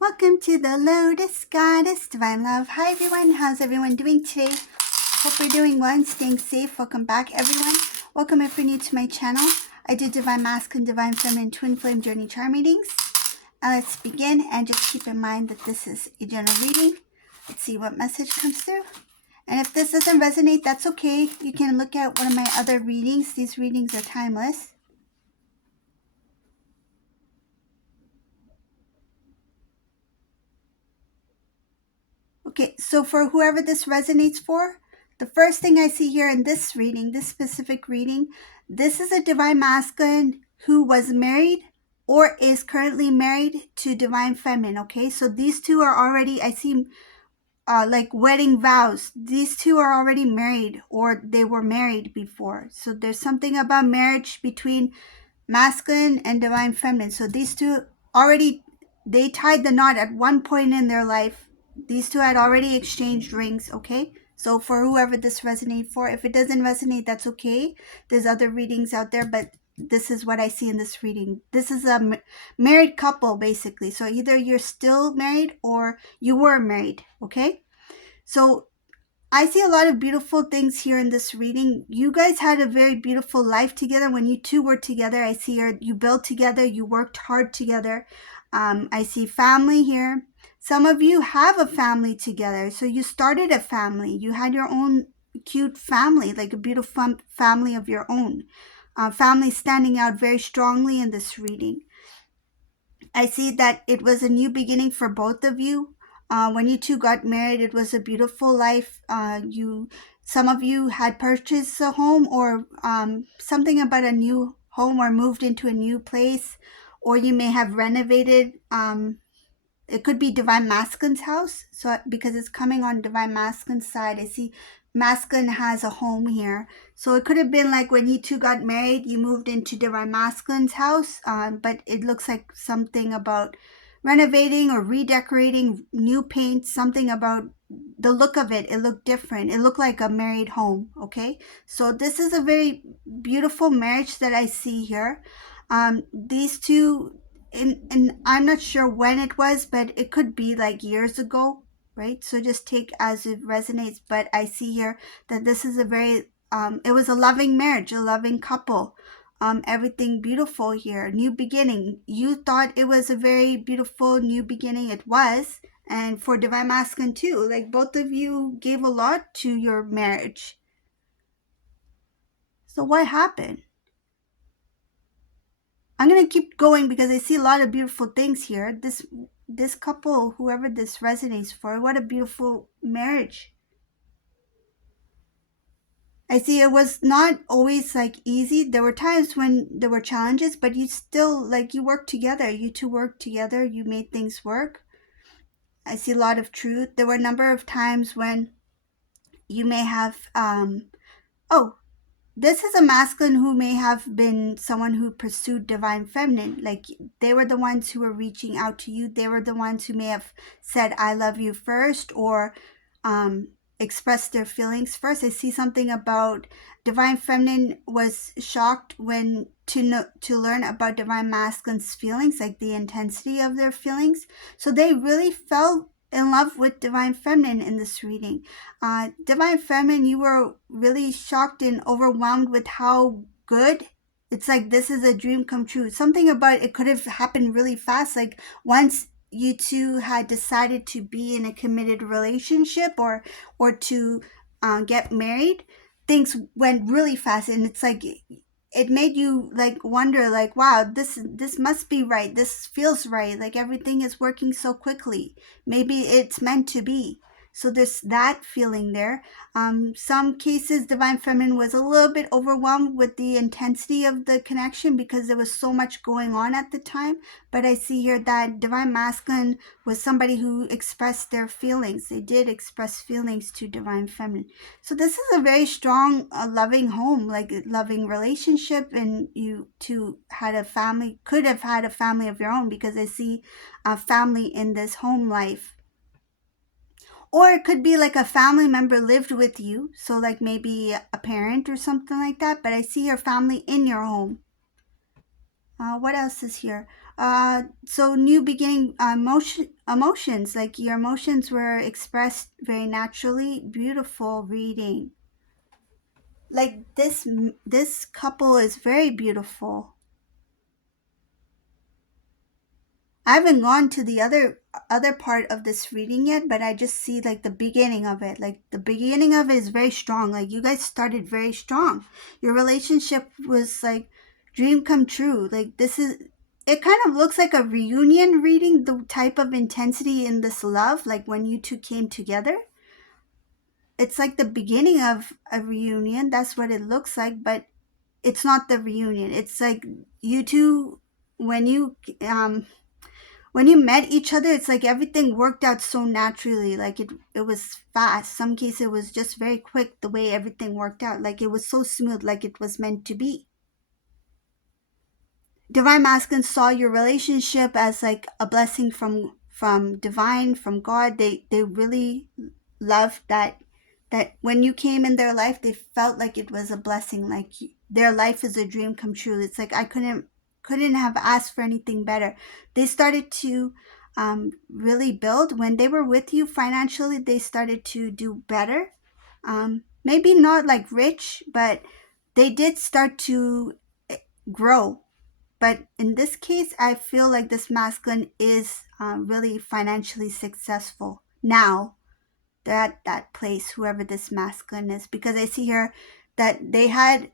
Welcome to the Lotus Goddess Divine Love. Hi everyone, how's everyone doing today? Hope you're doing well and staying safe. Welcome back everyone. Welcome if you're new to my channel. I do Divine Masculine, Divine Feminine, Twin Flame Journey Chart readings. Let's begin, and just keep in mind that this is a general reading. Let's see what message comes through. And if this doesn't resonate, that's okay. You can look at one of my other readings. These readings are timeless. Okay, so for whoever this resonates for, the first thing I see here in this reading, this specific reading, this is a Divine Masculine who was married or is currently married to Divine Feminine, okay? So these two are already, I see like wedding vows. These two are already married or they were married before. So there's something about marriage between Masculine and Divine Feminine. So these two already, they tied the knot at one point in their life. These two had already exchanged rings, okay? So for whoever this resonates for, if it doesn't resonate, that's okay. There's other readings out there, but this is what I see in this reading. This is a married couple, basically. So either you're still married or you were married, okay? So I see a lot of beautiful things here in this reading. You guys had a very beautiful life together. When you two were together, I see you built together, you worked hard together. I see family here. Some of you have a family together. So you started a family. You had your own cute family, like a beautiful family of your own. Family standing out very strongly in this reading. I see that it was a new beginning for both of you. When you two got married, it was a beautiful life. Some of you had purchased a home or something about a new home or moved into a new place, or you may have renovated. It could be Divine Masculine's house. So because it's coming on Divine Masculine's side, I see Masculine has a home here. So it could have been like when you two got married, you moved into Divine Masculine's house, but it looks like something about renovating or redecorating, new paint, something about the look of it. It looked different. It looked like a married home, okay? So this is a very beautiful marriage that I see here. These two, and I'm not sure when it was, but it could be like years ago, right? So just take as it resonates. But I see here that this is a very, it was a loving marriage, a loving couple. Everything beautiful here, new beginning. You thought it was a very beautiful new beginning. It was. And for Divine Masculine too, like both of you gave a lot to your marriage. So what happened? I'm going to keep going because I see a lot of beautiful things here. This couple, whoever this resonates for, what a beautiful marriage. I see it was not always like easy. There were times when there were challenges, but you still, like, you worked together. You two worked together. You made things work. I see a lot of truth. There were a number of times when you may have, oh, this is a masculine who may have been someone who pursued Divine Feminine. Like they were the ones who were reaching out to you. They were the ones who may have said, I love you first, or expressed their feelings first. I see something about Divine Feminine was shocked when to learn about Divine Masculine's feelings, like the intensity of their feelings. So they really felt in love with Divine Feminine in this reading. Divine Feminine, you were really shocked and overwhelmed with how good. It's like this is a dream come true. Something about it could have happened really fast. Like once you two had decided to be in a committed relationship or to get married, things went really fast, and it's like it made you like wonder, like, wow, this must be right, this feels right, like everything is working so quickly, maybe it's meant to be. So there's that feeling there. Some cases Divine Feminine was a little bit overwhelmed with the intensity of the connection because there was so much going on at the time. But I see here that Divine Masculine was somebody who expressed their feelings. They did express feelings to Divine Feminine. So this is a very strong, loving home, like a loving relationship, and you two had a family, could have had a family of your own, because I see a family in this home life. Or it could be like a family member lived with you, so like maybe a parent or something like that, but I see your family in your home. What else is here? So new beginning, emotions, like your emotions were expressed very naturally. Beautiful reading. Like this couple is very beautiful. I haven't gone to the other part of this reading yet, but I just see like the beginning of it. Like the beginning of it is very strong. Like you guys started very strong. Your relationship was like dream come true. Like this is, it kind of looks like a reunion reading, the type of intensity in this love, like when you two came together. It's like the beginning of a reunion. That's what it looks like, but it's not the reunion. It's like you two, when you when you met each other, it's like everything worked out so naturally. Like it was fast. Some cases it was just very quick the way everything worked out. Like it was so smooth, like it was meant to be. Divine Masculine saw your relationship as like a blessing from divine, from God. They really loved that when you came in their life, they felt like it was a blessing. Like their life is a dream come true. It's like I couldn't have asked for anything better. They started to really build when they were with you financially. They started to do better. Maybe not like rich, but they did start to grow. But in this case, I feel like this masculine is really financially successful now. They're at that place, whoever this masculine is, because I see here that they had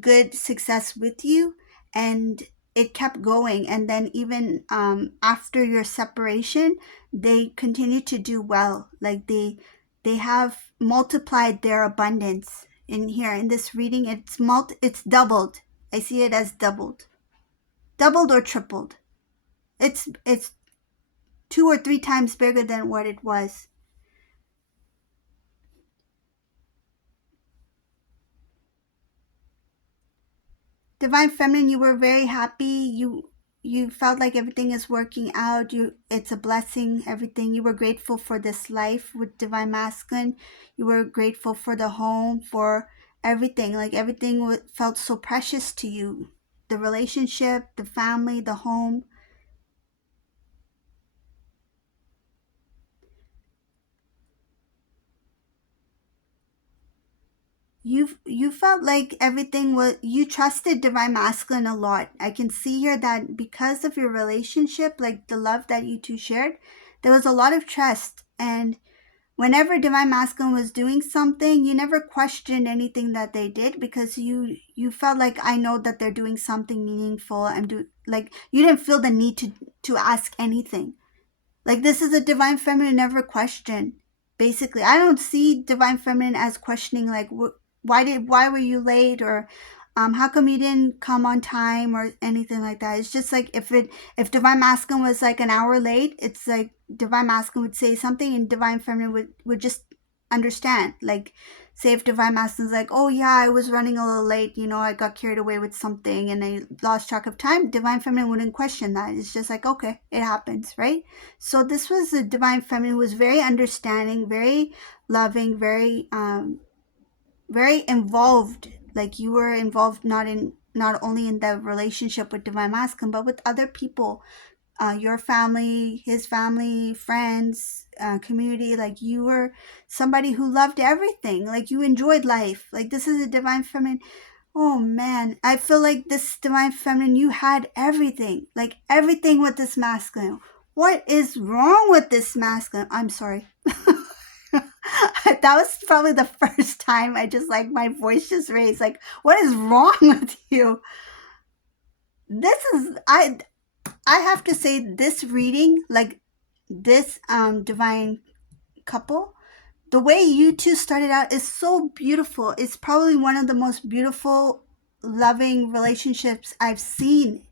good success with you and it kept going. And then even after your separation, they continue to do well. Like they have multiplied their abundance. In here in this reading, it's doubled. I see it as doubled or tripled. It's 2 or 3 times bigger than what it was. Divine Feminine, you were very happy. You felt like everything is working out. It's a blessing. Everything, you were grateful for this life with Divine Masculine. You were grateful for the home, for everything. Like everything felt so precious to you. The relationship, the family, the home. You felt like everything was, you trusted Divine Masculine a lot. I can see here that because of your relationship, like the love that you two shared, there was a lot of trust. And whenever Divine Masculine was doing something, you never questioned anything that they did, because you felt like, I know that they're doing something meaningful. Like you didn't feel the need to ask anything. Like this is a Divine Feminine never question. Basically, I don't see Divine Feminine as questioning like why were you late, or how come you didn't come on time, or anything like that. It's just like if Divine Masculine was like an hour late, it's like Divine Masculine would say something and Divine Feminine would just understand. Like say if Divine Masculine's like, oh yeah, I was running a little late, I got carried away with something and I lost track of time, Divine Feminine wouldn't question that. It's just like, okay, it happens, right? So this was a Divine Feminine who was very understanding, very loving, very involved. Like you were involved not only in the relationship with Divine Masculine, but with other people, your family, his family, friends, community. Like you were somebody who loved everything. Like you enjoyed life. Like this is a Divine Feminine. Oh man, I feel like this Divine Feminine, you had everything. Like everything with this masculine. What is wrong with this masculine? I'm sorry. That was probably the first time I just like my voice just raised. Like, what is wrong with you? This is I have to say this reading, like this divine couple, the way you two started out is so beautiful. It's probably one of the most beautiful, loving relationships I've seen.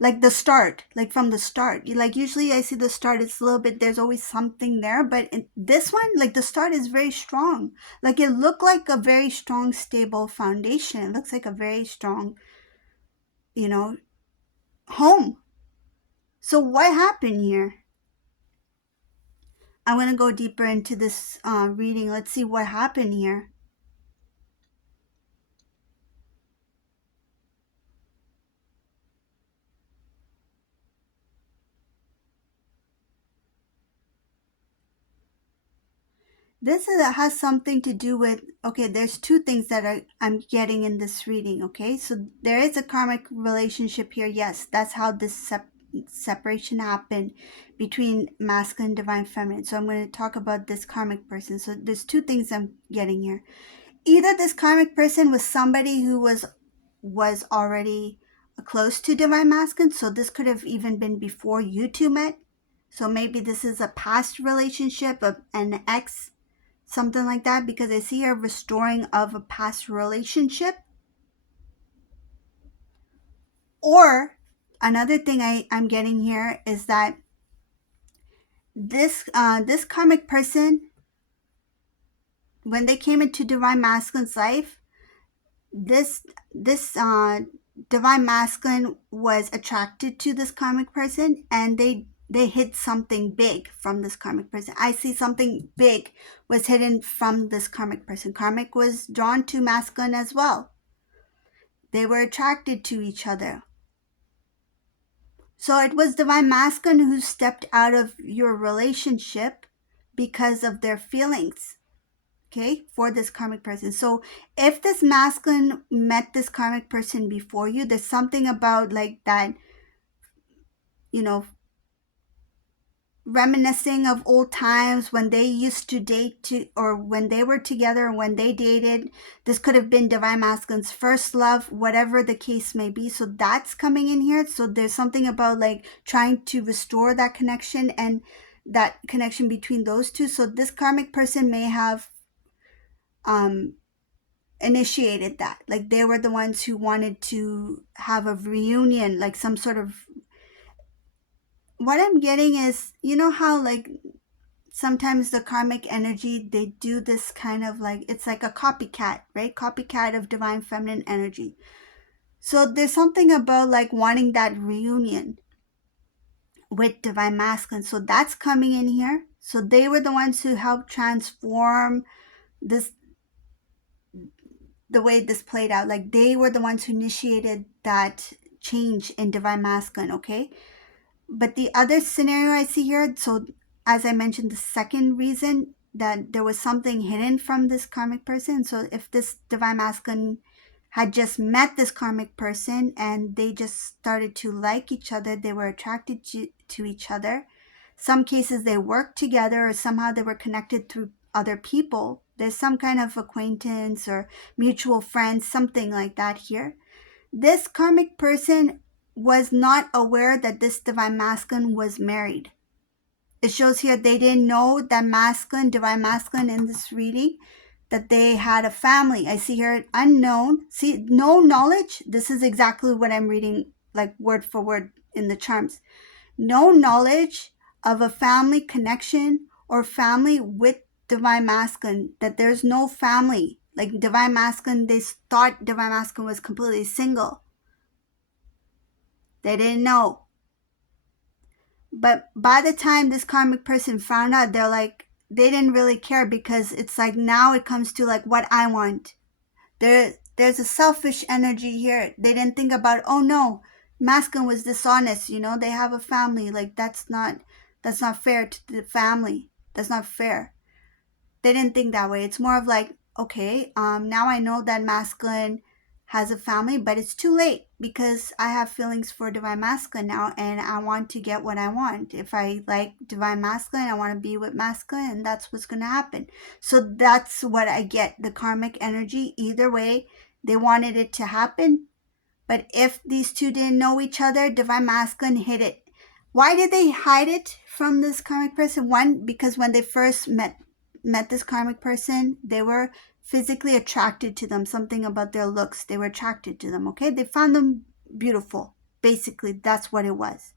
Like the start, like from the start. Like usually I see the start, it's a little bit, there's always something there. But in this one, like the start is very strong. Like it looked like a very strong, stable foundation. It looks like a very strong, you know, home. So what happened here? I'm going to go deeper into this reading. Let's see what happened here. has something to do with, okay, there's two things that I'm getting in this reading, okay? So there is a karmic relationship here. Yes, that's how this separation happened between masculine and divine feminine. So I'm going to talk about this karmic person. So there's two things I'm getting here. Either this karmic person was somebody who was already close to divine masculine. So this could have even been before you two met. So maybe this is a past relationship of an ex, something like that, because I see a restoring of a past relationship. Or another thing I'm getting here is that this karmic person, when they came into divine masculine's life, this divine masculine was attracted to this karmic person, and they hid something big from this karmic person. I see something big was hidden from this karmic person. Karmic was drawn to masculine as well. They were attracted to each other. So it was divine masculine who stepped out of your relationship because of their feelings, okay, for this karmic person. So if this masculine met this karmic person before you, there's something about like that, you know, reminiscing of old times when they used to date or when they were together, when they dated. This could have been divine masculine's first love, whatever the case may be. So that's coming in here. So there's something about like trying to restore that connection and that connection between those two. So this karmic person may have initiated that, like they were the ones who wanted to have a reunion, like some sort of, what I'm getting is, you know how like sometimes the karmic energy, they do this kind of like, it's like a copycat, right? Copycat of divine feminine energy. So there's something about like wanting that reunion with divine masculine. So that's coming in here. So they were the ones who helped transform this, the way this played out. Like they were the ones who initiated that change in divine masculine, okay? But the other scenario I see here, so as I mentioned, the second reason that there was something hidden from this karmic person. So if this divine masculine had just met this karmic person and they just started to like each other, they were attracted to each other. Some cases they worked together, or somehow they were connected through other people. There's some kind of acquaintance or mutual friends, something like that here. This karmic person was not aware that this divine masculine was married. It shows here they didn't know that masculine, divine masculine in this reading, that they had a family. I see here unknown. See, no knowledge. This is exactly what I'm reading, like word for word in the charms. No knowledge of a family connection or family with divine masculine, that there's no family. Like divine masculine, they thought divine masculine was completely single. They didn't know. But by the time this karmic person found out, they're like, they didn't really care, because it's like now it comes to like what I want. There's a selfish energy here. They didn't think about, oh no, masculine was dishonest, you know, they have a family. Like that's not fair to the family. That's not fair. They didn't think that way. It's more of like, okay, now I know that masculine has a family, but it's too late because I have feelings for divine masculine now, and I want to get what I want. If I like divine masculine, I want to be with masculine, and that's what's going to happen. So that's what I get, the karmic energy. Either way, they wanted it to happen. But if these two didn't know each other, divine masculine hid it. Why did they hide it from this karmic person? One, because when they first met this karmic person, they were physically attracted to them. Something about their looks, they were attracted to them, okay? They found them beautiful. Basically, that's what it was.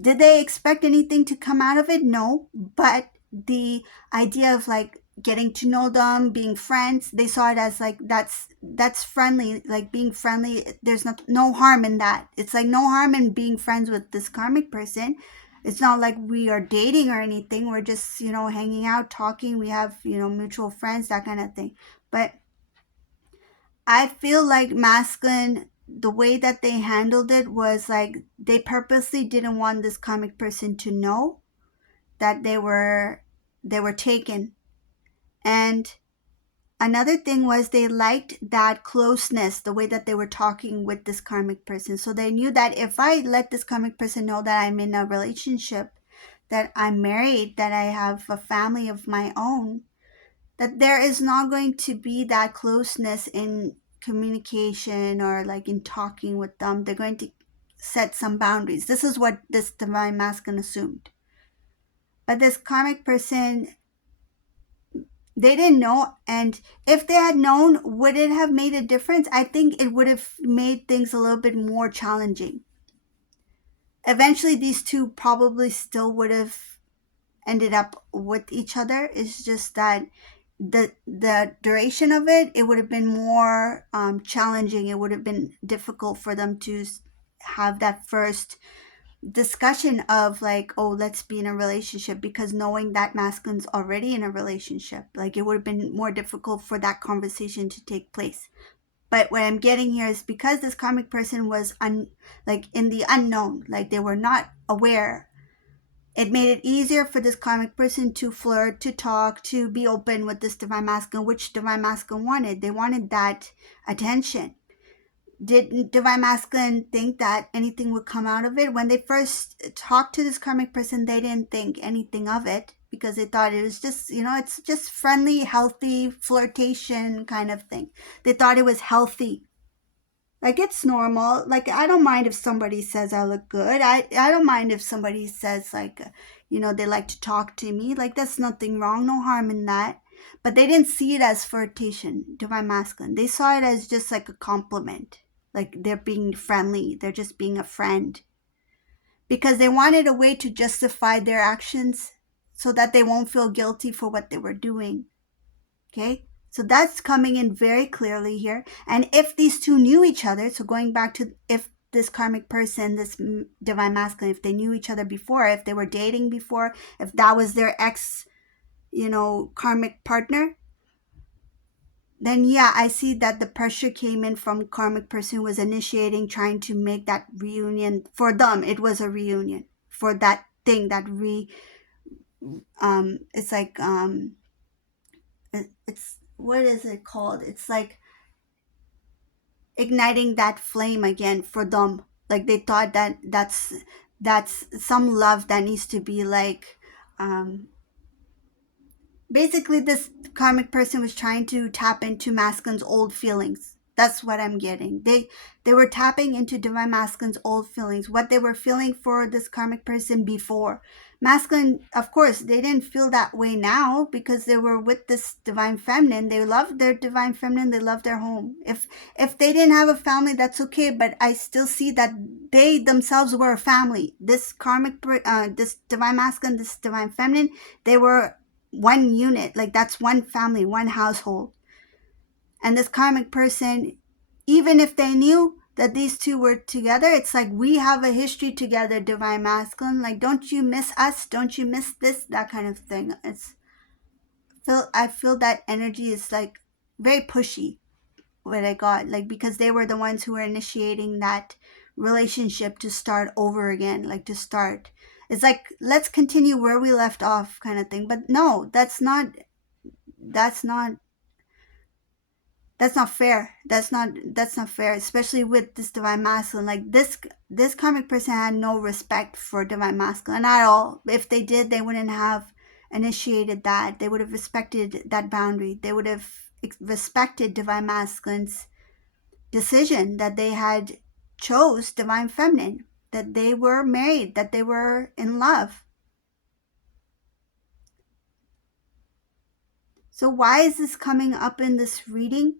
Did they expect anything to come out of it? No. But the idea of like getting to know them, being friends, they saw it as like that's friendly, like being friendly. There's no harm in that. It's like no harm in being friends with this karmic person. It's not like we are dating or anything. We're just, you know, hanging out, talking. We have, you know, mutual friends, that kind of thing. But I feel like masculine, the way that they handled it was like they purposely didn't want this karmic person to know that they were taken. And another thing was they liked that closeness, the way that they were talking with this karmic person. So they knew that if I let this karmic person know that I'm in a relationship, that I'm married, that I have a family of my own, that there is not going to be that closeness in communication or like in talking with them. They're going to set some boundaries. This is what this divine masculine assumed. But this karmic person, they didn't know. And if they had known, would it have made a difference? I think it would have made things a little bit more challenging. Eventually, these two probably still would have ended up with each other. It's just that the duration of it would have been more challenging. It would have been difficult for them to have that first discussion of like, oh, let's be in a relationship, because knowing that masculine's already in a relationship, like it would have been more difficult for that conversation to take place. But what I'm getting here is because this karmic person was like in the unknown, like they were not aware, it made it easier for this karmic person to flirt, to talk, to be open with this divine masculine, which divine masculine wanted. They wanted that attention. Did divine masculine think that anything would come out of it? When they first talked to this karmic person, they didn't think anything of it because they thought it was just, it's just friendly, healthy flirtation kind of thing. They thought it was healthy. Like it's normal. Like I don't mind if somebody says I look good. I don't mind if somebody says like, they like to talk to me. Like that's nothing wrong, no harm in that. But they didn't see it as flirtation, divine masculine. They saw it as just like a compliment. Like they're being friendly. They're just being a friend. Because they wanted a way to justify their actions so that they won't feel guilty for what they were doing. Okay? So that's coming in very clearly here. And if these two knew each other, so going back to if this karmic person, this divine masculine, if they knew each other before, if they were dating before, if that was their ex, karmic partner, then yeah, I see that the pressure came in from karmic person who was initiating, trying to make that reunion. For them, it was a reunion for that thing that it's like, it's, what is it called? It's like igniting that flame again for them. Like they thought that that's some love that needs to be like, basically this karmic person was trying to tap into masculine's old feelings. That's what I'm getting. They were tapping into divine masculine's old feelings, what they were feeling for this karmic person before. Masculine, of course, they didn't feel that way now because they were with this divine feminine. They loved their divine feminine. They loved their home. If they didn't have a family, that's okay. But I still see that they themselves were a family. This karmic, this divine masculine, this divine feminine, they were one unit. Like that's one family, one household. And this karmic person, even if they knew that these two were together, it's like, we have a history together, divine masculine. Like, don't you miss us? Don't you miss this? That kind of thing. I feel that energy is like very pushy, what I got. Like, because they were the ones who were initiating that relationship to start over again. Like to start. It's like, let's continue where we left off kind of thing. But no, that's not fair. That's not fair, especially with this divine masculine. Like this karmic person had no respect for divine masculine at all. If they did, they wouldn't have initiated that. They would have respected that boundary. They would have respected divine masculine's decision that they had chose divine feminine, that they were married, that they were in love. So why is this coming up in this reading?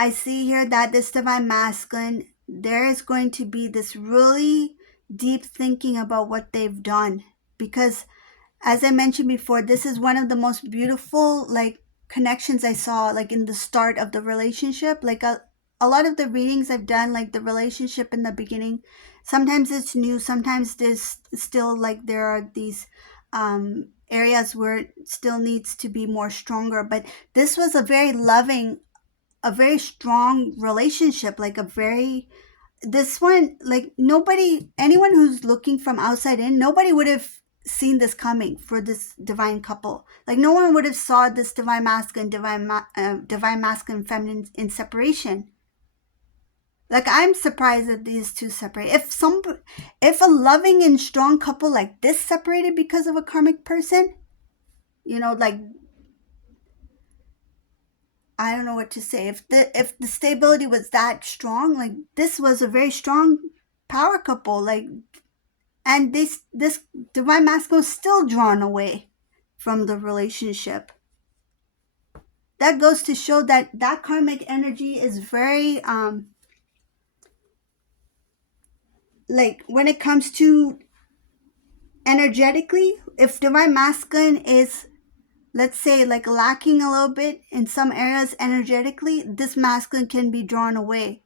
I see here that this divine masculine, there is going to be this really deep thinking about what they've done. Because as I mentioned before, this is one of the most beautiful like connections I saw like in the start of the relationship. Like a lot of the readings I've done, like the relationship in the beginning, sometimes it's new, sometimes there's still like there are these areas where it still needs to be more stronger. But this was a very loving, a very strong relationship, like this one, like anyone who's looking from outside in, nobody would have seen this coming for this divine couple. Like no one would have saw this divine masculine, divine masculine, feminine in separation. Like I'm surprised that these two separate. If a loving and strong couple like this separated because of a karmic person, like I don't know what to say. If the stability was that strong, like this was a very strong power couple, like, and this divine masculine is still drawn away from the relationship. That goes to show that karmic energy is very like when it comes to energetically, if divine masculine is, let's say, like lacking a little bit in some areas energetically, this masculine can be drawn away.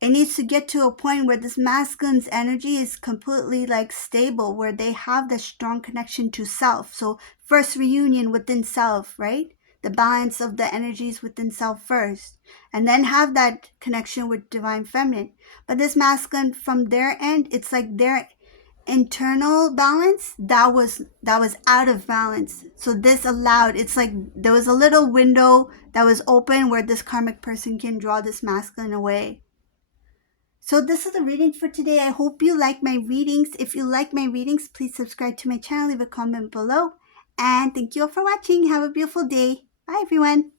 It needs to get to a point where this masculine's energy is completely like stable, where they have the strong connection to self. So first reunion within self, right? The balance of the energies within self first, and then have that connection with divine feminine. But this masculine, from their end, it's like their internal balance that was out of balance. So this allowed, it's like there was a little window that was open where this karmic person can draw this masculine away. So this is the reading for today. I hope you like my readings. If you like my readings, please subscribe to my channel, leave a comment below, and thank you all for watching. Have a beautiful day. Bye everyone.